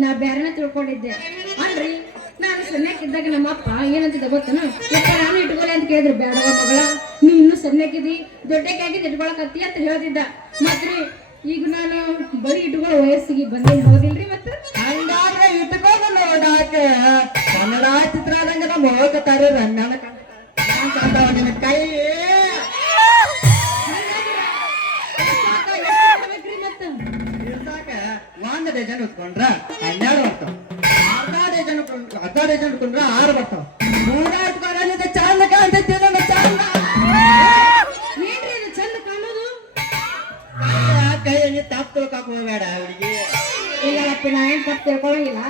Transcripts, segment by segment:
ನಾ ಬ್ಯಾರನ ತಿಳ್ಕೊಂಡಿದ್ದೆ ಅಲ್ರಿ. ನಾನು ಸಣ್ಣಕ್ಕಿದ್ದಾಗ ನಮ್ಮಪ್ಪ ಏನಂತಿದ್ದ ಗೊತ್ತನ, ನಾನು ಇಟ್ಕೊಳ್ಳಿ ಅಂತ ಕೇಳಿದ್ರು. ಬ್ಯಾಡವ ಮಗಳ, ನೀ ಇನ್ನೂ ಸಣ್ಣಕ್ಕಿದಿ, ದೊಡ್ಡಕ್ಕಾಗಿದ್ದು ಇಟ್ಕೊಳಕತ್ತಿ ಅಂತ ಹೇಳ್ತಿದ್ದ. ಮತ್ರಿ ಈಗ ನಾನು ಬರೀ ಇಟ್ಕೊಳ್ಳೋ ವಯಸ್ಸಿಗೆ ಬಂದೇನು, ಹೌದಿಲ್ರಿ? ಮತ್ತೆ ಹಂಗಾದ್ರೆ ಇಟ್ಕೊಂಡು ನೋಡಾಕ ಕನ್ನಡ ಚಿತ್ರರಂಗದ ಹೋಗತಾರೆ ರನ್ನಣ ನಿನ್ನ ಕೈ ಒಂದ್ ಡಜನ್ ಉತ್ಕೊಂಡ್ರ 12 ಬರ್ತಾವ, ಅರ್ಧ ಡಜನ್ ಉತ್ಕೊಂಡ್ರ 6 ಬರ್ತಾವ. ಮೂರ ಉತ್ಕೊಂಡ್ರೆ ಚಂದ ಕಾಣ್ತೈತಿ. ನನ್ನ ಚಂದ ಏನ್ರಿ ಇದು ಚಂದ ಕಾಣೋದು? ಕೈ ತಪ್ಪು ತಿಳ್ಕೊಕ್ ಹೋಗ್ಬೇಡ ಅವಳಿಗೆ. ಇಲ್ಲಪ್ಪ, ನಾ ಏನ್ ತಪ್ಪು ತಿಳ್ಕೊಳಂಗಿಲ್ಲ.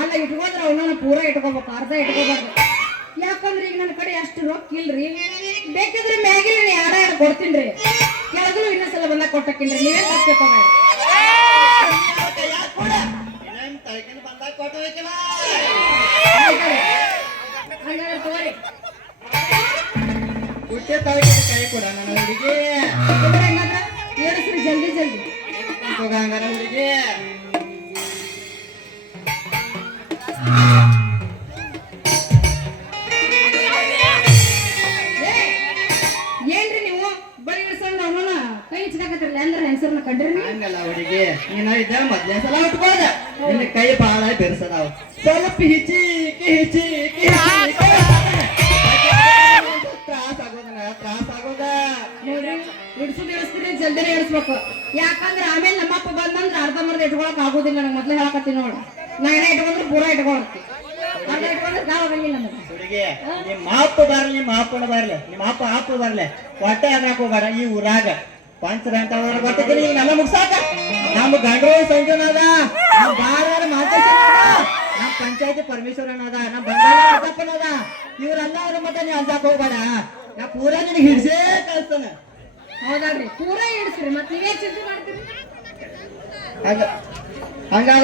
ಅಲ್ಲ, ಇಟ್ಕೊಂಡ್ರ ಅವನ್ನ ಪೂರಾ ಇಟ್ಕೋಬೇಕು, ಅರ್ಧ ಇಟ್ಕೋಬಾರ್ದು. ಯಾಕಂದ್ರೆ ಈಗ ನನ್ನ ಕಡೆ ಅಷ್ಟು ರೊಕ್ಕ ಇಲ್ರಿ. ಬೇಕಿದ್ರೆ ಮ್ಯಾಗಿನ ಎರಡು ಕೊಡ್ತೀನ್ರಿ, ಕೆಳಗಲು ಇನ್ನೊಂದ್ಸಲ ಬಂದಾಗ ಕೊಟ್ಟಕ್ಕಿನ್ರಿ. ನೀವೇನ್ ತಪ್ಪು ತಿಳ್ಕೊಬೇಡ. ಕೈ ಕೊಡ ನನ್ನ ಹುಡುಗಿ. ಹೇಳಿಸ್ರಿ ಜಲ್ದಿ ಜಲ್ದಿ ಹೋಗಂಗಾರ ಹುಡುಗಿ. ಏನ್ರಿ ನೀವು ಬಳಿ ಇಡ್ಸಂಗ ಅವನ ಕೈ ಹಚ್ಚಾಕತ್ತಿರಲ್ಲ ಅಂದ್ರೆ ಹೆಸರನ್ನ ಕಂಡ್ರಿ? ಹಂಗಲ್ಲ ಹುಡುಗಿ, ನೀನು ಇದ್ದ ಮೊದ್ಲೇ ಸಲ ಉಟ್ಕೋದ ನಿನ್ನ ಕೈ ಬಾಳ ಬೆರ್ಸದಾವ. ಸ್ವಲ್ಪ ಹಿಚಿ ತ್ರಾಸ ಆಗೋದ. ನೋಡ್ರಿ, ಇಡ್ಸುದು ಇಳಿಸ್ತೀರಿ, ಜಲ್ದಿನೇ ಇಳಿಸ್ಬೇಕು. ಯಾಕಂದ್ರೆ ಆಮೇಲೆ ನಮ್ಮಪ್ಪ ಬಂದಂದ್ರೆ ಅರ್ಧ ಮರ್ದ ಇಟ್ಕೊಳಕ್ ಆಗೋದಿಲ್ಲ. ನನಗೆ ಮೊದ್ಲೇ ಹೇಳಕತ್ತೀನಿ ನೋಡು, ನಾ ಏನ ಇಟ್ಕೊಂಡ್ರೆ ಪೂರಾ ಇಟ್ಕೊಳತ್ತಿ, ಅರ್ಧ ಇಟ್ಕೊಂಡ್ರೆ ನಾವು ಆಗಂಗಿಲ್ಲ ನಮಗೆ. ಹುಡುಗಿ, ನಿಮ್ಮ ಅಪ್ಪ ಬರ್ಲಿ, ನಿಮ್ಮ ಅಪ್ಪನ ಬರ್ಲಿ, ನಿಮ್ಮ ಅಪ್ಪ ಬರ್ಲಿ, ಹೊಟ್ಟೆ ಹಾಕಕ್ ಹೋಗ್ಬೇಡ. ಈ ಊರಾಗ ಪಂಚರಂತ ಗೊತ್ತಿದ್ದೀನಿ, ಈಗೆಲ್ಲ ಮುಗ್ಸಾಕ ನಮ್ಮ ಗಂಡ್ರು ಸಂಜುನದ, ನಮ್ಮ ಬಾಳ ನಮ್ಮ ಪಂಚಾಯತಿ ಪರಮೇಶ್ವರನದ, ನಮ್ಮ ಬಂಗಾಳಪ್ಪನದ, ಇವ್ರೆಲ್ಲ ಅವ್ರ ಮತ್ತ ನೀ ಅಂಜಾಕ್ ಹೋಗ್ಬೇಡ. ನಾ ಪೂರಾ ನಿನಗೆ ಹಿಡ್ಸೇ ಕಳ್ತಾನೆ. ಹೌದಲ್ರಿ ಪೂರಾ ಇಡ್ಸ್ರಿ ಮತ್ ನೀವೇ ಚಿಂತೆ ಮಾಡ್ತೀರಿ ಹಂಗ ಹಂಗಾದ್ರೆ